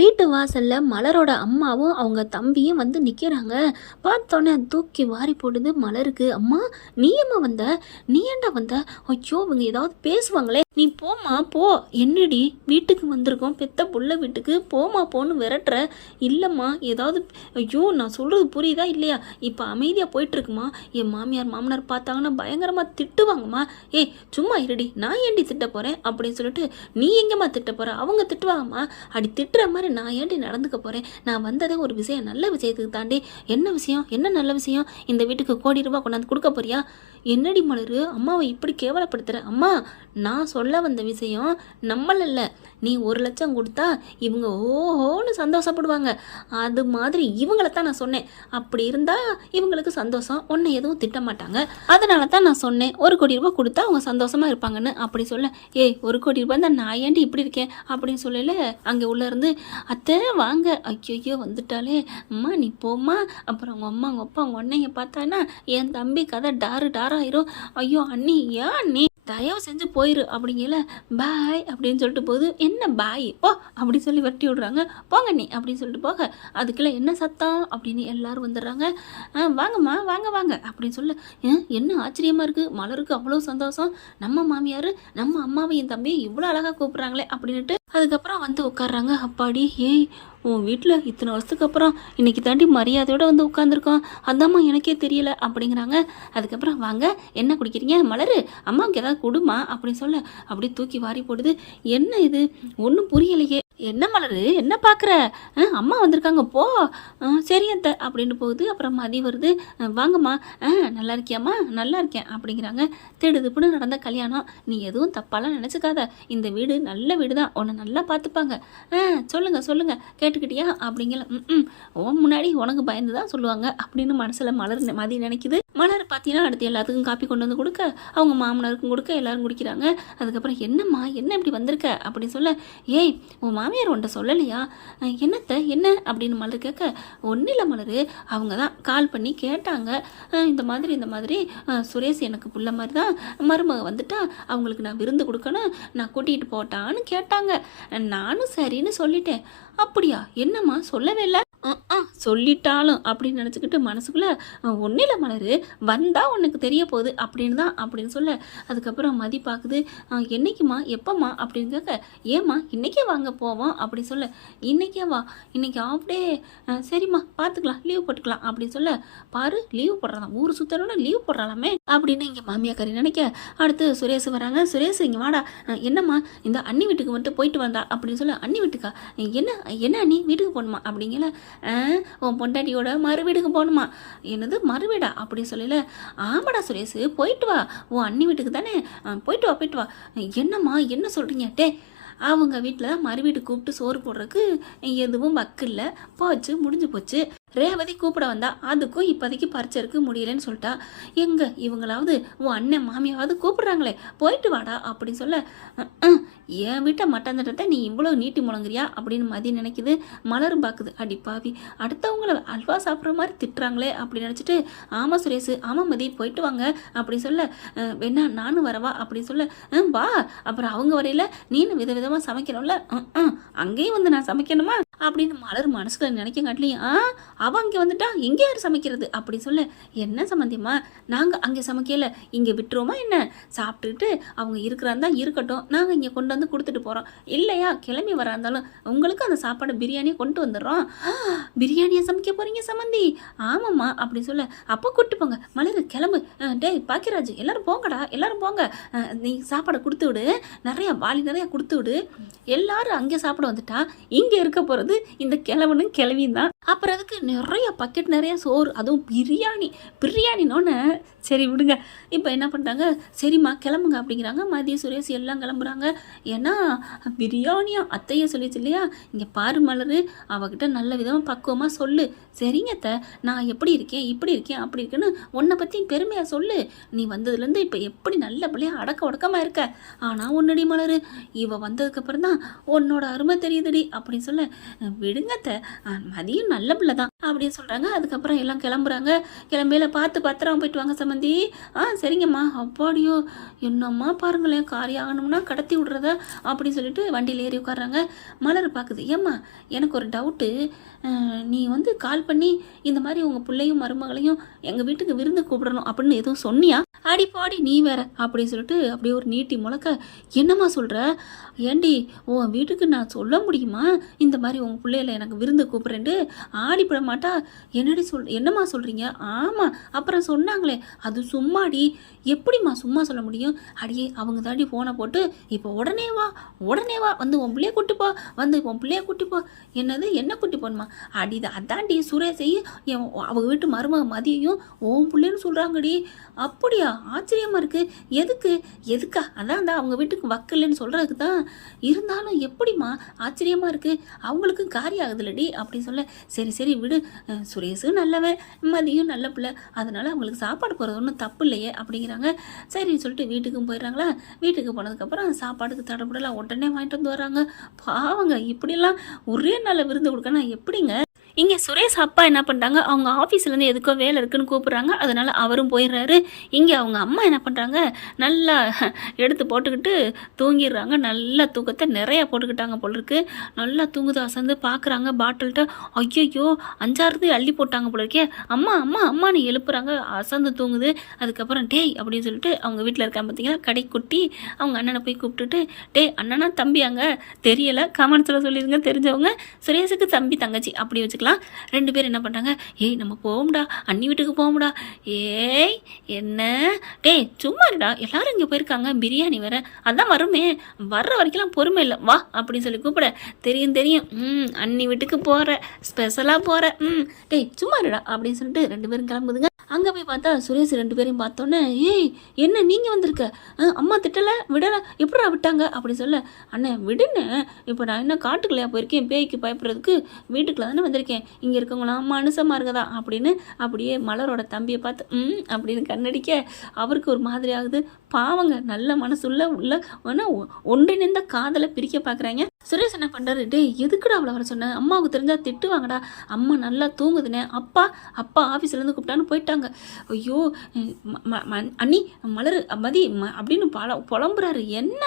வீட்டு வாசல்ல மலரோட அம்மாவும் அவங்க தம்பியும் வந்து நிற்கிறாங்க. பார்த்தோன்னே தூக்கி வாரி போடுது மலருக்கு. அம்மா நீ ஏம்மா வந்த? நீ ஏன்டா வந்த? ஐயோ இவங்க ஏதாவது பேசுவாங்களே, நீ போம்மா போ. என்னடி வீட்டுக்கு வந்திருக்கோம், பெத்த புள்ள வீட்டுக்கு போமா போன்னு விரட்டுற? இல்லைம்மா ஏதாவது, ஐயோ நான் சொல்கிறது புரியுதா இல்லையா? இப்போ அமைதியாக போயிட்டுருக்குமா. என் மாமியார் மாமனார் பார்த்தாங்கன்னா பயங்கரமாக திட்டுவாங்கம்மா. ஏய் சும்மா இருடி, நான் ஏண்டி திட்ட போகிறேன் அப்படின்னு சொல்லிட்டு, நீ எங்கேம்மா திட்ட போகிற? அவங்க திட்டுவாங்கம்மா. அடி திட்டுற மாதிரி நான் ஏண்டி நடந்துக்க போகிறேன்? நான் வந்ததே ஒரு விஷயம், நல்ல விஷயத்துக்கு தாண்டி. என்ன விஷயம்? என்ன நல்ல விஷயம்? இந்த வீட்டுக்கு கோடி ரூபாய் கொண்டாந்து கொடுக்க போறியா? என்னடி மலரு அம்மாவை இப்படி கேவலப்படுத்துகிற? அம்மா நான் சொல்ல வந்த விஷயம் நம்மள, நீ 1,00,000 கொடுத்தா இவங்க ஓஹோன்னு சந்தோஷப்படுவாங்க. அது மாதிரி இவங்கள தான் நான் சொன்னேன். அப்படி இருந்தால் இவங்களுக்கு சந்தோஷம், உன்னை எதுவும் திட்ட மாட்டாங்க. அதனால தான் நான் சொன்னேன் 1,00,00,000 ரூபாய் கொடுத்தா அவங்க சந்தோஷமாக இருப்பாங்கன்னு. அப்படி சொல்ல, ஏய் 1,00,00,000 ரூபாய் தான், நான் ஏன்டி இப்படி இருக்கேன் அப்படின்னு சொல்லல. அங்கே உள்ள இருந்து அத்தை வாங்க. ஐயோ வந்துட்டாலே. அம்மா நீ போம்மா. அப்புறம் உங்கள் அம்மா உங்கள் அப்பா உங்கள் அண்ணைங்க பார்த்தானா என் தம்பி கதை டாராயிரும். ஐயோ அண்ணி ஏன் அண்ணி தயவு செஞ்சு போயிரு அப்படிங்கல. பாய் அப்படின்னு சொல்லிட்டு போகுது. என்ன பாய் போ அப்படி சொல்லி வெட்டி விடுறாங்க. போங்க நீ அப்படின்னு சொல்லிட்டு போக, அதுக்குள்ள என்ன சத்தம் அப்படின்னு எல்லாரும் வந்துடுறாங்க. வாங்கம்மா வாங்க வாங்க அப்படின்னு சொல்ல, என்ன ஆச்சரியமா இருக்கு, மலருக்கு அவ்வளோ சந்தோஷம். நம்ம மாமியார் நம்ம அம்மாவையும் தம்பியும் இவ்வளோ அழகாக கூப்பிட்றாங்களே அப்படின்ட்டு அதுக்கப்புறம் வந்து உட்காடுறாங்க. அப்பாடி ஏய் உன் வீட்டில் இத்தனை வருஷத்துக்கு அப்புறம் இன்னைக்கு தாண்டி மரியாதையோடு வந்து உட்காந்துருக்கோம், அதாம்மா எனக்கே தெரியல அப்படிங்கிறாங்க. அதுக்கப்புறம் வாங்க என்ன குடிக்கிறீங்க மலரு, அம்மாவுக்கு ஏதாவது கொடுமா அப்படின்னு சொல்ல, அப்படியே தூக்கி வாரி போடுது. என்ன இது ஒன்றும் புரியலையே, என்ன மலரு என்ன பார்க்குற? அம்மா வந்திருக்காங்க போ. சரி அத்தை அப்படின்னு போகுது. அப்புறம் மதி வருது. வாங்கம்மா. நல்லா இருக்கியாம்மா? நல்லா இருக்கேன் அப்படிங்கிறாங்க. திடுதுப்புன்னு நடந்த கல்யாணம், நீ எதுவும் தப்பாலாம் நினச்சிக்காத, இந்த வீடு நல்ல வீடு தான், உன்னை நல்லா பார்த்துப்பாங்க. சொல்லுங்க கேட்டுக்கிட்டியா அப்படிங்கல. உன் முன்னாடி உனக்கு பயந்து தான் சொல்லுவாங்க அப்படின்னு மனசில் மலர் மதி நினைக்குது. மலர் பார்த்தீங்கன்னா அடுத்து எல்லாத்துக்கும் காப்பி கொண்டு வந்து கொடுக்க, அவங்க மாமனாருக்கும் கொடுக்க, எல்லாரும் குடிக்கிறாங்க. அதுக்கப்புறம் என்னம்மா என்ன இப்படி வந்திருக்க அப்படின்னு சொல்ல, ஏய் உன் மாமியார் உன்ட்ட சொல்லலையா? என்னத்தை என்ன அப்படின்னு மலர் கேட்க, ஒன்றும் இல்லை மலர், அவங்க தான் கால் பண்ணி கேட்டாங்க. இந்த மாதிரி சுரேஷ் எனக்கு புள்ள மாதிரி தான், மருமக வந்துட்டா அவங்களுக்கு நான் விருந்து கொடுக்கணும், நான் கூட்டிகிட்டு போட்டான்னு கேட்டாங்க. நானும் சரின்னு சொல்லிட்டேன். அப்படியா? என்னம்மா சொல்லவே இல்லை? சொல்லிட்டாலும் அப்படின்னு நினச்சிக்கிட்டு மனசுக்குள்ளே, ஒன்றும் இல்லை மலரு, வந்தால் உனக்கு தெரிய போகுது அப்படின்னு தான் அப்படின்னு சொல்ல. அதுக்கப்புறம் மதி பார்க்குது. என்னைக்குமா எப்போம்மா அப்படின்னு கேட்க, ஏம்மா இன்றைக்கே வாங்க போவோம் அப்படின்னு சொல்ல. இன்றைக்கே வா, இன்றைக்கி ஆஃப் டே, சரிம்மா பார்த்துக்கலாம் லீவ் போட்டுக்கலாம் அப்படின்னு சொல்ல. பாரு லீவ் போடுறான், ஊர் சுத்தணும்னு லீவ் போடுறாலாமே அப்படின்னு இங்கே மாமியாக்காரி நினைக்க. அடுத்து சுரேஷ் வராங்க. சுரேஷ் இங்கே வாடா. என்னம்மா இந்த அண்ணி வீட்டுக்கு வந்துட்டு போயிட்டு வந்தா அப்படின்னு சொல்ல. அண்ணி வீட்டுக்கா? என்ன அண்ணி வீட்டுக்கு போகணுமா அப்படிங்கல. உன் பொண்டாட்டியோட மறு வீட்டுக்கு போகணுமா? என்னது மறு வீடா அப்படின்னு சொல்லல. ஆமாடா சுரேஷ் போயிட்டு வா, உன் அண்ணி வீட்டுக்கு தானே, போயிட்டு வா. என்னம்மா என்ன சொல்கிறீங்க? அவங்க வீட்டில் தான் மறு வீட்டுக்கு கூப்பிட்டு சோறு போடுறதுக்கு எதுவும் வக்கு இல்லை, போச்சு முடிஞ்சு போச்சு. ரேவதி கூப்பிட வந்தா, அதுக்கும் இப்போதைக்கு பறிச்சருக்கு முடியலன்னு சொல்லிட்டா. எங்க இவங்களாவது உன் அண்ணன் மாமியாவது கூப்பிடுறாங்களே, போயிட்டு வாடா அப்படின்னு சொல்ல. என் வீட்டை மட்டந்தட்டத்தை நீ இவ்வளோ நீட்டி முழங்குறியா அப்படின்னு மதி நினைக்குது. மலரும் பார்க்குது. அடி பாவி, அடுத்தவங்கள அல்வா சாப்பிட்ற மாதிரி திட்டுறாங்களே அப்படின்னு நினச்சிட்டு, ஆமாம் சுரேஷ் ஆமாம் மதி போயிட்டு வாங்க அப்படின்னு சொல்ல. வேணா நானும் வரவா அப்படின்னு சொல்ல. வா, அப்புறம் அவங்க வரையில நீனு விதவிதமாக சமைக்கணும்ல, அங்கேயும் வந்து நான் சமைக்கணுமா அப்படின்னு மலர் மனசுல நினைக்க காட்டலையும், அவன் அங்கே வந்துட்டா எங்கே யார் சமைக்கிறது அப்படி சொல்ல. என்ன சம்மந்தியம்மா, நாங்கள் அங்கே சமைக்கல, இங்கே விட்டுருவோமா என்ன? சாப்பிட்டுக்கிட்டு அவங்க இருக்கிறாந்தா இருக்கட்டும், நாங்கள் இங்கே கொண்டு வந்து கொடுத்துட்டு போகிறோம், இல்லையா கிளம்பி வரா இருந்தாலும் உங்களுக்கு அந்த சாப்பாடு பிரியாணியை கொண்டு வந்துடுறோம். பிரியாணியை சமைக்க போகிறீங்க சம்மந்தி? ஆமாம்மா அப்படி சொல்ல. அப்போ கூப்பிட்டு போங்க மலர், கிளம்பு. டேய் பாக்கியராஜ் எல்லாரும் போங்கடா, எல்லாரும் போங்க, நீ சாப்பாடை கொடுத்து விடு, நிறையா வாளி நிறையா கொடுத்து விடு. எல்லாரும் அங்கே சாப்பிட வந்துட்டா இங்கே இருக்க போகிறது இந்த கிழவனும் கிளவியும் தான். அப்புறம் அதுக்கு நிறைய பக்கெட் நிறைய சோறு, அதுவும் பிரியாணினோன்னு. சரி விடுங்க. இப்போ என்ன பண்ணுறாங்க, சரிம்மா கிளம்புங்க அப்படிங்கிறாங்க. மதிய சுரேஷ் எல்லாம் கிளம்புறாங்க. ஏன்னா பிரியாணியா அத்தையை சொல்லிச்சு இல்லையா, இங்கே பாரு மலரு, அவகிட்ட நல்ல விதமாக பக்குவமாக சொல்லு. சரிங்க அத்தை, நான் எப்படி இருக்கேன் இப்படி இருக்கேன் அப்படி இருக்குன்னு உன்னை பற்றி பெருமையாக சொல்லு. நீ வந்ததுலேருந்து இப்போ எப்படி நல்ல பிள்ளையா அடக்க உடக்கமாக இருக்க. ஆனால் ஒன்னடி மலரு, இவ வந்ததுக்கப்புறம் தான் உன்னோட அருமை தெரியுதுடி அப்படின்னு சொல்ல. விடுங்கத்த, மதியம் நல்ல பிள்ளை தான் அப்படின்னு சொல்கிறாங்க. அதுக்கப்புறம் எல்லாம் கிளம்புறாங்க. கிளம்பையில பார்த்து பத்திரம் போயிட்டு வாங்க சம்மந்தி. சரிங்கம்மா. அப்பாடியோ என்னம்மா பாருங்களேன், காரியம் ஆகணும்னா கடத்தி விட்றத அப்படின்னு சொல்லிட்டு வண்டியில் ஏறி உட்காடுறாங்க. மலர் பார்க்குது. ஏம்மா எனக்கு ஒரு டவுட்டு, நீ வந்து கால் பண்ணி இந்த மாதிரி உங்கள் பிள்ளையும் மருமகளையும் எங்கள் வீட்டுக்கு விருந்து கூப்பிடணும் அப்படின்னு எதுவும் சொன்னியா? அடி பாடி நீ வேற அப்படின்னு சொல்லிட்டு அப்படியே ஒரு நீட்டி முழக்க, என்னம்மா சொல்கிற? ஏண்டி உன் வீட்டுக்கு நான் சொல்ல முடியுமா இந்த மாதிரி உங்கள் பிள்ளையில எனக்கு விருந்து கூப்பிட்றேன்ட்டு? ஆடிப்பட மாட்டா? என்னம்மா சொல்கிறீங்க? ஆமாம், அப்புறம் சொன்னாங்களே அது சும்மாடி. எப்படிம்மா சும்மா சொல்ல முடியும்? அடியே அவங்க தாண்டி ஃபோனை போட்டு இப்போ உடனே வா வந்து உன் பிள்ளைய கூட்டிப்போ, வந்து உன் பிள்ளைய கூட்டிப்போ. என்னது என்ன கூட்டி போகணுமா? அதாண்டி சுரேஷையும் அவங்க வீட்டு மருமக மதியையும் உன் பிள்ளைன்னு சொல்கிறாங்கடி. அப்படியா? ஆச்சரியமாக இருக்குது. எதுக்கா? அதான் அவங்க வீட்டுக்கு வக்கலன்னு சொல்கிறதுக்கு தான். இருந்தாலும் எப்படிம்மா ஆச்சரியமாக இருக்குது? அவங்களுக்கும் காரியம் ஆகுதுல்லடி அப்படின்னு சொல்ல, சரி விடு, சுரேஷும் நல்லவன், மதியும் நல்ல பிள்ளை, அதனால் அவங்களுக்கு சாப்பாடு போகிறது ஒன்றும் தப்பு இல்லையே அப்படிங்கிறாங்க. சரின்னு சொல்லிட்டு வீட்டுக்கும் போயிடுறாங்களா. வீட்டுக்கு போனதுக்கப்புறம் சாப்பாடுக்கு தடப்படலாம் உடனே வாங்கிட்டு வந்து வராங்க. பாவங்க, இப்படிலாம் ஒரே நாளில் விருந்து கொடுக்கணும் எப்படிங்க? இங்கே சுரேஷ் அப்பா என்ன பண்ணுறாங்க, அவங்க ஆஃபீஸ்லேருந்து எதுக்கோ வேலை இருக்குன்னு கூப்பிட்றாங்க. அதனால் அவரும் போயிடுறாரு. இங்கே அவங்க அம்மா என்ன பண்ணுறாங்க, நல்லா எடுத்து போட்டுக்கிட்டு தூங்கிடுறாங்க. நல்லா தூக்கத்தை நிறையா போட்டுக்கிட்டாங்க போல இருக்கு. நல்லா தூங்குது. அசந்து பார்க்குறாங்க பாட்டில்கிட்ட. ஐயோ 5-6 அள்ளி போட்டாங்க போல இருக்கே. அம்மான்னு எழுப்புறாங்க. அசந்து தூங்குது. அதுக்கப்புறம் டேய் அப்படின்னு சொல்லிட்டு அவங்க வீட்டில் இருக்காங்க பார்த்தீங்கன்னா கடைக்குட்டி, அவங்க அண்ணனை போய் கூப்பிட்டுட்டு, டேய் அண்ணனா தம்பியாங்க தெரியலை, கமெண்ட்ஸில் சொல்லிடுங்க தெரிஞ்சவங்க. சுரேஷுக்கு தம்பி தங்கச்சி அப்படி வச்சுக்கலாம். 2 பேர் என்ன பண்ணுறாங்க, ஏய் நம்ம போவோம்டா, அண்ணி வீட்டுக்கு போவோம்டா. ஏய் என்ன டேய் சும்மா இருடா, எல்லாரும் இங்கே போயிருக்காங்க, பிரியாணி வேற, அதான் வருமே, வர்ற வரைக்கும்லாம் பொறுமை இல்லை, வா அப்படின்னு சொல்லி கூப்பிட. தெரியும் அண்ணி வீட்டுக்கு போகிற, ஸ்பெஷலாக போகிற, டேய் சும்மா இருடா அப்படின்னு சொல்லிட்டு 2 பேரும் கிளம்புதுங்க. அங்கே போய் பார்த்தா சுரேஷ் 2 பேரையும் பார்த்தோன்னே, ஏய் என்ன நீங்கள் வந்திருக்க, அம்மா திட்டலை விடலை, எப்படா விட்டாங்க அப்படின்னு சொல்ல, அண்ணே விடுன்னு, இப்போ நான் என்ன காட்டுக்குள்ளையா போயிருக்கேன் பேய்க்கு பயப்படுறதுக்கு, வீட்டுக்குள்ள தானே வந்திருக்கேன், இங்கே இருக்கவங்களாம் மனுஷமாக இருக்குதா அப்படின்னு அப்படியே மலரோட தம்பியை பார்த்து அப்படின்னு கண்ணடிக்க அவருக்கு ஒரு மாதிரி ஆகுது. பாவங்க, நல்ல மனசுள்ள உள்ள ஒன்றிணைந்த காதலை பிரிக்க பார்க்குறாங்க. சுரேஷ் என்ன பண்ணுறாரு, டே எதுக்குடா அவளை வர சொன்னேன், அம்மாவுக்கு தெரிஞ்சால் திட்டுவாங்கடா, அம்மா நல்லா தூங்குதுனே, அப்பா ஆஃபீஸ்லேருந்து கூப்பிட்டான்னு போயிட்டாங்க. ஐயோ அண்ணி மலர் மதி அப்படின்னு புலம்புறாரு. என்ன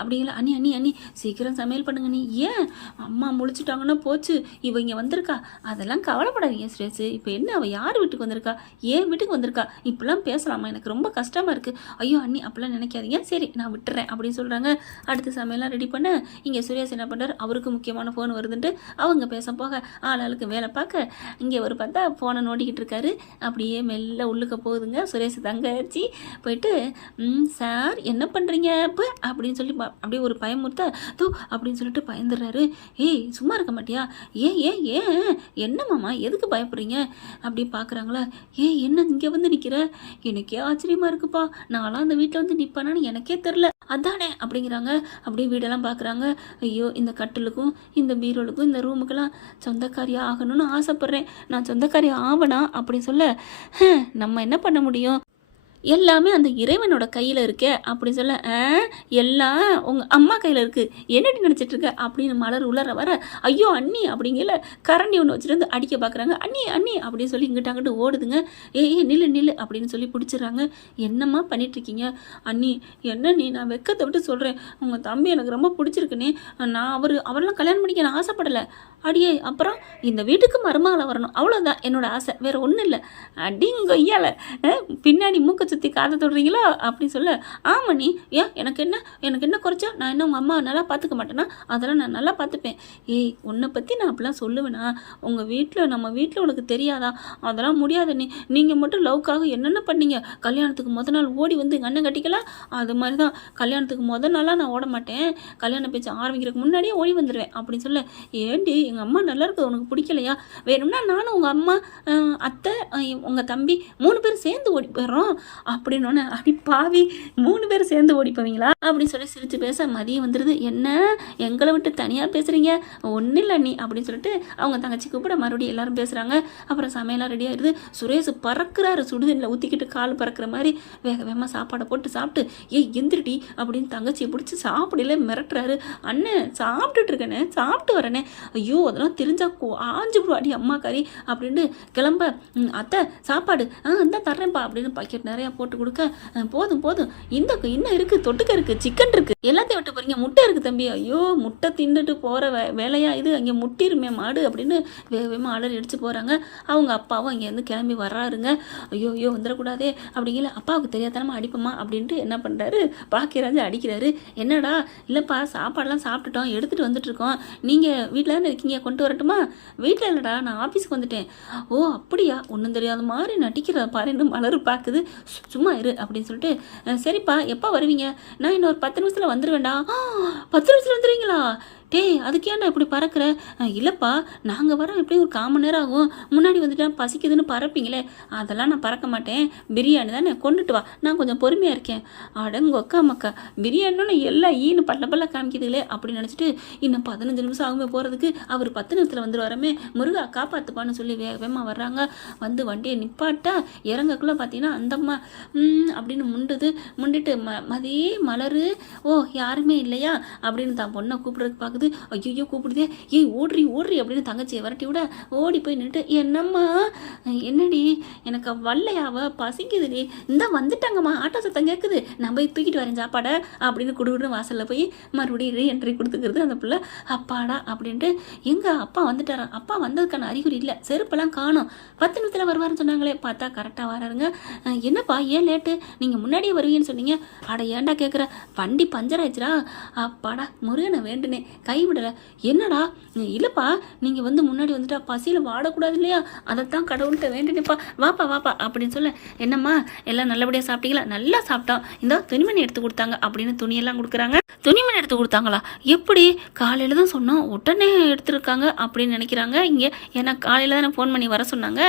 அப்படிங்களா? அண்ணி சீக்கிரம் சமையல் பண்ணுங்க நீ. ஏன் அம்மா முழிச்சிட்டாங்கன்னா போச்சு, இவ இங்கே வந்திருக்கா, அதெல்லாம் கவலைப்படாதீங்க சுரேஷ். இப்போ என்ன அவள் யார் வீட்டுக்கு வந்திருக்கா, ஏன் வீட்டுக்கு வந்திருக்கா, இப்படிலாம் பேசலாமா, எனக்கு ரொம்ப கஷ்டமாக இருக்குது. ஐயோ அண்ணி அப்படிலாம் நினைக்காதீங்க, சரி நான் விட்டுறேன் அப்படின்னு சொல்கிறாங்க. அடுத்து சமையல்லாம் ரெடி பண்ண இங்கே சுரேஷ் என்ன பண்ணுறாரு, அவருக்கு முக்கியமான ஃபோன் வருதுன்ட்டு அவங்க பேச போக ஆளுக்கு வேலை பார்க்க இங்கே ஒரு பார்த்தா ஃபோனை நோண்டிக்கிட்டு இருக்காரு. அப்படியே மெல்ல உள்ளுக்க போகுதுங்க சுரேஷ் தங்கச்சி. போயிட்டு சார் என்ன பண்ணுறீங்க இப்போ அப்படின்னு சொல்லி அப்படியே ஒரு பயமுறுத்த தூ அப்படின்னு சொல்லிட்டு பயந்துடுறாரு. ஏய் சும்மா இருக்க மாட்டியா, ஏன் என்னம்மாம்மா எதுக்கு பயப்படுறீங்க அப்படி பார்க்குறாங்களா. என்ன இங்கே வந்து நிற்கிற, எனக்கே ஆச்சரியமாக இருக்குப்பா, நான்லாம் அந்த வீட்டில் வந்து நிற்பானான்னு எனக்கே தெரில, அதானே அப்படிங்கிறாங்க. அப்படியே வீடெல்லாம் பார்க்குறாங்க. ஐயோ இந்த கட்டிலுக்கும் இந்த பீரோலுக்கும் இந்த ரூமுக்கெல்லாம் சொந்தக்காரியாக ஆகணும்னு ஆசைப்பட்றேன், நான் சொந்தக்காரி ஆவனா அப்படி சொல்ல, நம்ம என்ன பண்ண முடியும், எல்லாமே அந்த இறைவனோட கையில் இருக்கே அப்படி சொல்ல, எல்லாம் உங்கள் அம்மா கையில் இருக்குது, என்னடி நினச்சிட்டு இருக்க அப்படின்னு மலர் உளர வர, ஐயோ அண்ணி அப்படிங்கல கரண்டி ஒன்று வச்சுட்டு வந்து அடிக்க பார்க்குறாங்க. அண்ணி அப்படின்னு சொல்லி இங்கிட்டாங்கிட்டு ஓடுதுங்க. ஏய் நில்லு அப்படின்னு சொல்லி பிடிச்சிடுறாங்க. என்னம்மா பண்ணிட்டுருக்கீங்க அண்ணி? என்ன நீ, நான் வெக்கத்தை விட்டு சொல்கிறேன், உங்கள் தம்பி எனக்கு ரொம்ப பிடிச்சிருக்குனே, நான் அவரெல்லாம் கல்யாணம் பண்ணிக்க நான் ஆசைப்படலை. அடியே அப்புறம் இந்த வீட்டுக்கு மருமகளை வரணும், அவ்வளோதான் என்னோட ஆசை, வேறு ஒன்றும் இல்லை. அடிங்க ஐயால பின்னாடி மூக்க சுற்றி காதை தொடுறீங்களா அப்படி சொல்ல, ஆமாம் நீ ஏன் எனக்கு என்ன குறைச்சா, நான் என்ன உங்கள் அம்மா நல்லா பார்த்துக்க மாட்டேன்னா, அதெல்லாம் நான் நல்லா பார்த்துப்பேன். ஏய் உன்னை பற்றி நான் அப்படிலாம் சொல்லுவேனா, உங்கள் வீட்டில் நம்ம வீட்டில் உனக்கு தெரியாதா, அதெல்லாம் முடியாது நீ, நீங்கள் மட்டும் லவ்க்காக என்னென்ன பண்ணீங்க, கல்யாணத்துக்கு முத நாள் ஓடி வந்து எங்கள் அண்ணன் கட்டிக்கலாம், அது மாதிரி தான் கல்யாணத்துக்கு முத நாளாக நான் ஓட மாட்டேன், கல்யாண பேச்சு ஆரம்பிக்கிறதுக்கு முன்னாடியே ஓடி வந்துடுவேன் அப்படின்னு சொல்ல, ஏண்டி எங்கள் அம்மா நல்லா இருக்குது உனக்கு பிடிக்கலையா, வேணும்னா நானும் உங்கள் அம்மா அத்தை உங்கள் தம்பி 3 பேரும் சேர்ந்து ஓடி போயிடுறோம், அப்படின்னோடனே அடி பாவி 3 பேர் சேர்ந்து ஓடி போவீங்களா அப்படின்னு சொல்லி சிரித்து பேச மதியம் வந்துடுது. என்ன எங்களை விட்டு தனியாக பேசுகிறீங்க, ஒன்றும் இல்லை நீ அப்படின்னு சொல்லிட்டு அவங்க தங்கச்சி கூப்பிட மறுபடியும் எல்லாரும் பேசுகிறாங்க. அப்புறம் சமையலாம் ரெடி ஆயிடுது. சுரேஷ் பறக்கிறாரு, சுடுதண்ணில் ஊற்றிக்கிட்டு கால் பறக்கிற மாதிரி வேக வேகமாக சாப்பாடை போட்டு சாப்பிட்டு ஏய் எந்திரிடி அப்படின்னு தங்கச்சியை பிடிச்சி சாப்பிடல மிரட்டுறாரு. அண்ணன் சாப்பிட்டுட்டு இருக்கேனே, சாப்பிட்டு வரேனே, ஐயோ அதெல்லாம் தெரிஞ்சா ஆஞ்சு அடி அம்மாக்காரி அப்படின்னு கிளம்ப அத்தை சாப்பாடு இந்த தர்றேன்ப்பா அப்படின்னு பாக்கெட் நிறையா போட்டு கொடுக்க போதும் போதும் இந்த இன்னும் இருக்குது, தொட்டுக்க இருக்குது, சிக்கன் இருக்குது, எல்லாத்தையும் விட்டு போகிறீங்க, முட்டை இருக்குது தம்பி, ஐயோ முட்டை தின்னுட்டு போகிற வேலையா இது, அங்கே முட்டிருமே மாடு அப்படின்னு வேகமாக அலறி அடித்து போகிறாங்க. அவங்க அப்பாவும் அங்கேருந்து கிளம்பி வர்றாருங்க. ஐயோ ஐயோ வந்துடக்கூடாதே அப்படிங்கிற அப்பாவுக்கு தெரியாதனமா அடிப்போமா அப்படின்ட்டு என்ன பண்ணுறாரு, பாக்கியராஜ் அடிக்கிறாரு. என்னடா இல்லைப்பா சாப்பாடெல்லாம் சாப்பிட்டுட்டோம், எடுத்துகிட்டு வந்துட்டுருக்கோம், நீங்கள் வீட்டில் தானே இருக்கீங்க, கொண்டு வரட்டுமா? வீட்டில் இல்லைடா நான் ஆஃபீஸ்க்கு வந்துட்டேன். ஓ அப்படியா, ஒன்றும் தெரியாத மாதிரி நடிக்கிறத பாருன்னு மலர் பார்க்குது. சும்மா இரு அப்படின்னு சொல்லிட்டு சரிப்பா எப்போ வருவீங்க? நான் இன்னொரு 10 நிமிஷத்தில் வந்துடுவேண்டா. 10 நிமிஷத்தில் வந்துடுவீங்களா? டேய் அதுக்கு ஏன்டா இப்படி பறக்கிற? இல்லைப்பா நாங்கள் வரோம் எப்படியும் ஒரு 1/4 மணி நேரம் ஆகும், முன்னாடி வந்துட்டா பசிக்குதுன்னு பறப்பீங்களே, அதெல்லாம் நான் பறக்க மாட்டேன், பிரியாணி தானே கொண்டுட்டு வா, நான் கொஞ்சம் பொறுமையாக இருக்கேன். அடங்க அக்கா மக்கா பிரியாணின்னு எல்லாம் ஈன்னு பல்ல காமிக்குதுங்களே அப்படின்னு நினச்சிட்டு இன்னும் 15 நிமிஷம் ஆகுமே போகிறதுக்கு, அவர் 10 நிமிஷத்தில் வந்துடுவாரமே, முருகா காப்பாற்றுப்பான்னு சொல்லி வேகமாக வர்றாங்க. வந்து வண்டியை நிப்பாட்டா இறங்கக்குள்ளே பார்த்தீங்கன்னா அந்தம்மா அப்படின்னு முண்டிட்டு மதி மலரு ஓ யாருமே இல்லையா அப்படின்னு தான் பொண்ணை கூப்பிட்றதுக்கு பார்க்குது. ஐயோ கூப்பிடுதே, ஏய் ஓடுறி ஓடுறி அப்படின்னு தங்கச்சியை விரட்டி விட ஓடி போய் நின்றுட்டு என்னம்மா என்னடி எனக்கு வல்லையாவ பசிக்குதுடி, இந்த வந்துட்டாங்கம்மா ஆட்டோ சத்தம் கேட்குது, நான் போய் தூக்கிட்டு வரேன் சாப்பாடை அப்படின்னு குடுக்குன்னு வாசலில் போய் மறுபடியும் ரீஎன்ட்ரி கொடுத்துக்கிறது அந்த பிள்ளை. அப்பாடா அப்படின்ட்டு எங்கள் அப்பா வந்துட்டாரான், அப்பா வந்ததுக்கான அறிகுறி இல்லை, செருப்பெல்லாம் காணும், 10 நிமிஷத்தில் வருவாருன்னு சொன்னாங்களே, பார்த்தா கரெக்டாக வராருங்க. என்னப்பா ஏன் லேட்டு, நீங்கள் முன்னாடியே வருவீங்கன்னு சொன்னீங்க, அட ஏன்டா கேட்குற, வண்டி பஞ்சர் ஆயிடுச்சுடா. அப்பாடா முருகனை வேண்டுனே கைவிடலை. என்னடா இல்லைப்பா நீங்கள் வந்து முன்னாடி வந்துட்டா பசியில் வாடக்கூடாது இல்லையா, அதைத்தான் கடவுள்கிட்ட வேண்டுனேப்பா, வாப்பா வாப்பா அப்படின்னு சொல்ல என்னம்மா எல்லாம் நல்லபடியாக சாப்பிட்டீங்களா? நல்லா சாப்பிட்டோம், இந்த துணிமணி எடுத்து கொடுத்தாங்க அப்படின்னு துணியெல்லாம் கொடுக்குறாங்க. துணிமணி எடுத்து கொடுத்தாங்களா? எப்படி காலையில் தான் சொன்னோம் உடனே எடுத்துருக்காங்க அப்படின்னு நினைக்கிறாங்க இங்கே, ஏன்னா காலையில் தானே ஃபோன் பண்ணி வர சொன்னாங்க.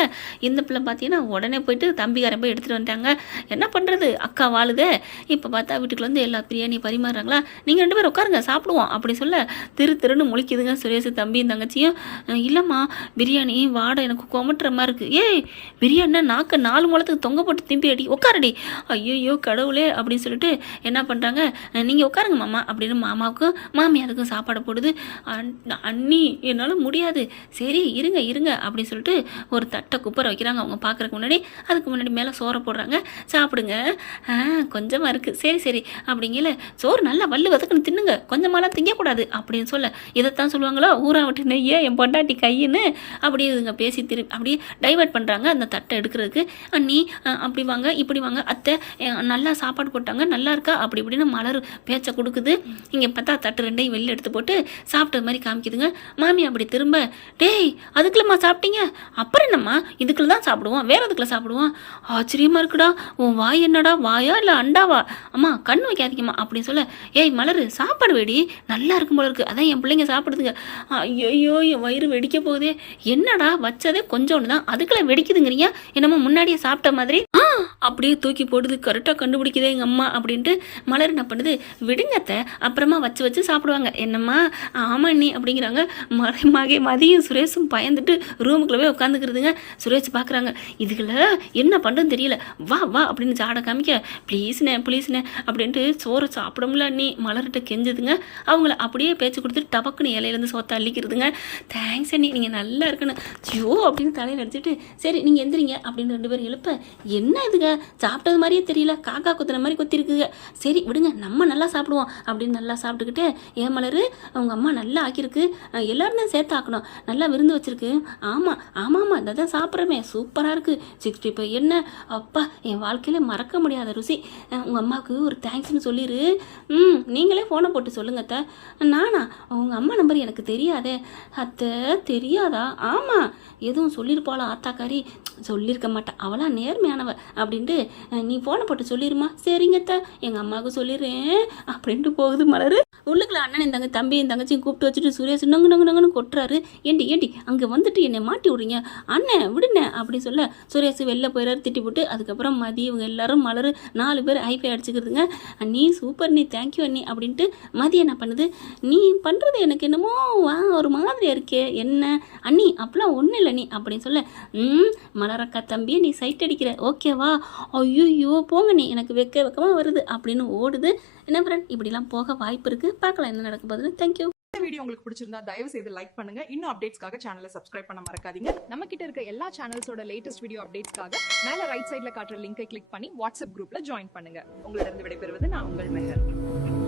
இந்த பிள்ளை பார்த்தீங்கன்னா உடனே போயிட்டு தம்பிக்காரன் போய் எடுத்துகிட்டு வந்துட்டாங்க. என்ன பண்ணுறது அக்கா வாழுதே. இப்போ பார்த்தா வீட்டுக்குள்ள வந்து எல்லா பிரியாணி பரிமாறுறாங்களா, நீங்கள் 2 பேரும் உட்காருங்க சாப்பிடுவோம் அப்படி சொல்ல திருன்னு முழிக்குதுங்க சுரேஷ் தம்பியும் தங்கச்சியும். இல்லைம்மா பிரியாணி வாடை எனக்கு கொமட்டுற மாதிரி இருக்குது. ஏய் பிரியாணினா நாக்க 4 முழத்துக்கு தொங்க போட்டு திம்பி அடி, உட்காரடி. ஐயோ கடவுளே அப்படின்னு சொல்லிட்டு என்ன பண்ணுறாங்க, நீங்கள் உட்காருங்க மாமா அப்படின்னு மாமாவுக்கும் மாமியாருக்கும் சாப்பாடு போடுது. அண்ணி என்னால் முடியாது, சரி இருங்க அப்படின்னு சொல்லிட்டு ஒரு தட்டை குப்பரை வைக்கிறாங்க அவங்க பார்க்குறதுக்கு முன்னாடி. அதுக்கு முன்னாடி மேலே சோறை போடுறாங்க, சாப்பிடுங்க, கொஞ்சமாக இருக்குது, சரி அப்படிங்கல சோறு நல்லா வல்லு வதக்குன்னு தின்னுங்க, கொஞ்சமாலாம் திங்கக்கூடாது அப்படின்னு சொல்ல இதைத்தான் சொல்லுவாங்களோ ஊரா விட்டு நெய்ய என் பொண்டாட்டி கையின்னு அப்படியே இதுங்க பேசி திரும்பி அப்படியே டைவர்ட் பண்ணுறாங்க அந்த தட்டை எடுக்கிறதுக்கு. அண்ணி அப்படி வாங்க இப்படி வாங்க, அத்தை நல்லா சாப்பாடு போட்டாங்க நல்லா இருக்கா அப்படி இப்படின்னு மலர் பேச்சை கொடுக்குது. இங்கே பார்த்தா தட்டு 2ஐயும் வெளியில் எடுத்து போட்டு சாப்பிட்டது மாதிரி காமிக்குதுங்க. மாமி அப்படி திரும்ப டேய் அதுக்குள்ளம்மா சாப்பிட்டீங்க, அப்புறம் என்னம்மா இதுக்குள்ள தான் சாப்பிடுவோம், வேற எதுக்குள்ள சாப்பிடுவோம், ஆச்சரியமாக இருக்குடா உன் வாய் என்னடா வாயா இல்லை அண்டாவா, அம்மா கண்ணு வைக்காதீங்கம்மா அப்படின்னு சொல்ல ஏய் மலர் சாப்பாடு வெடி நல்லா இருக்கும் போல இருக்குது, அதான் என் பிள்ளைங்க சாப்பிடுதுங்க. ஐயோ என் வயிறு வெடிக்க போகுதே, என்னடா வச்சதே கொஞ்சோண்டு தான் அதுக்குள்ள வெடிக்குதுங்கிறீங்க, என்னமோ முன்னாடியே சாப்பிட்ட மாதிரி அப்படியே தூக்கி போடுது, கரெக்டாக கண்டுபிடிக்குதே எங்கள் அம்மா அப்படின்ட்டு மலர் என்ன பண்ணுது, விடுங்கத்தை அப்புறமா வச்சு சாப்பிடுவாங்க என்னம்மா. ஆமா நீ அப்படிங்கிறாங்க. மதியம் சுரேஷும் பயந்துட்டு ரூமுக்குள்ள போய் உட்காந்துக்கிறதுங்க. சுரேஷ் பார்க்குறாங்க, இதுக்குள்ள என்ன பண்ணுறதுன்னு தெரியல, வா அப்படின்னு ஜாட காமிக்க ப்ளீஸ்ண்ணே அப்படின்ட்டு சோறு சாப்பிடமுல நீ மலர்கிட்ட கெஞ்சுதுங்க. அவங்கள அப்படியே பேச்சு கொடுத்துட்டு டபக்குன்னு இலையிலேருந்து சோத்த அள்ளிக்கிறதுங்க. தேங்க்ஸ் அண்ணி நீங்கள் நல்லா இருக்குன்னு ஜோ அப்படின்னு தலையில் அடிச்சுட்டு சரி நீங்கள் எந்திரிங்க அப்படின்னு 2 பேரும் எழுப்ப என்ன இதுங்க சாப்பிட்டது மாதிரியே தெரியல, காக்கா குத்துன மாதிரி கொத்திருக்குங்க, சரி விடுங்க நம்ம நல்லா சாப்பிடுவோம் அப்படின்னு நல்லா சாப்பிட்டுக்கிட்டு ஏன் மலர் அவங்க அம்மா நல்லா ஆக்கியிருக்கு, எல்லாரும் தான் சேர்த்து ஆக்கணும், நல்லா விருந்து வச்சிருக்கு. ஆமாம் இந்த தான் சாப்பிட்றமே சூப்பராக இருக்குது 65 என்ன அப்பா என் வாழ்க்கையில் மறக்க முடியாத ருசி. உங்கள் அம்மாவுக்கு ஒரு தேங்க்ஸ்னு சொல்லிடு. நீங்களே ஃபோனை போட்டு சொல்லுங்க அத்தை. நானா உங்கள் அம்மா நம்பர் எனக்கு தெரியாதே. அத்தை தெரியாதா? ஆமாம் எதுவும் சொல்லியிருப்பாளா ஆத்தாக்காரி, சொல்லியிருக்க மாட்டா, அவளா நேர்மையானவ, அப்படின்ட்டு நீ ஃபோனை போட்டு சொல்லிடுமா. சரிங்கத்தா, எங்கள் அம்மாவுக்கு சொல்லிடுறேன் அப்படின்ட்டு போகுது மலர். உள்ளுக்குள்ள அண்ணன் தங்க தம்பியும் தங்கச்சியும் கூப்பிட்டு வச்சுட்டு சுரேஷ் நங்கு நங்கு நங்குன்னு கொட்டுறாரு. ஏண்டி அங்கே வந்துட்டு என்னை மாட்டி விட்றீங்க, அண்ணன் விடுண்ணே அப்படின்னு சொல்ல சுரேஷ் வெளில போயிடாரு திட்டி போட்டு. அதுக்கப்புறம் மதி இவங்க எல்லாரும் மலர் 4 பேர் ஹைஃபை அடிச்சுக்கிறதுங்க. அண்ணி சூப்பர் நீ, தேங்க்யூ அண்ணி அப்படின்ட்டு மதி என்ன பண்ணுது, நீ பண்ணுறது எனக்கு என்னமோ ஒரு மாதிரியா இருக்கே என்ன அண்ணி, அப்பெல்லாம் ஒன்றும் இல்லை நீ அப்படின்னு சொல்ல, மலரக்கா தம்பியை நீ சைட் அடிக்கிற ஓகேவா, ஐயோ போங்க நீ, எனக்கு வெக்கமாக வருது அப்படின்னு ஓடுது. என்ன ஃப்ரெண்ட், இப்படிலாம் போக வாய்ப்பு இருக்குது. பார்க்கலாம் என்ன நடக்க போகுதுன்னு. தேங்க்யூ. இந்த வீடியோ உங்களுக்கு பிடிச்சிருந்தா தயவு செய்து லைக் பண்ணுங்க. இன்னும் அப்டேட்ஸ்க்காக சேனலை சப்ஸ்கிரைப் பண்ண மறக்காதீங்க. நம்ம கிட்ட இருக்க எல்லா சேனல்ஸோட லேட்டஸ்ட் வீடியோ அப்டேட்ஸ்க்காக மேல ரைட் சைடுல காட்டுற லிங்கை கிளிக் பண்ணி வாட்ஸ்அப் குரூப்ல ஜாயின் பண்ணுங்க. உங்களிடம் விடைபெறுவது நான் உங்கள் மெஹர்.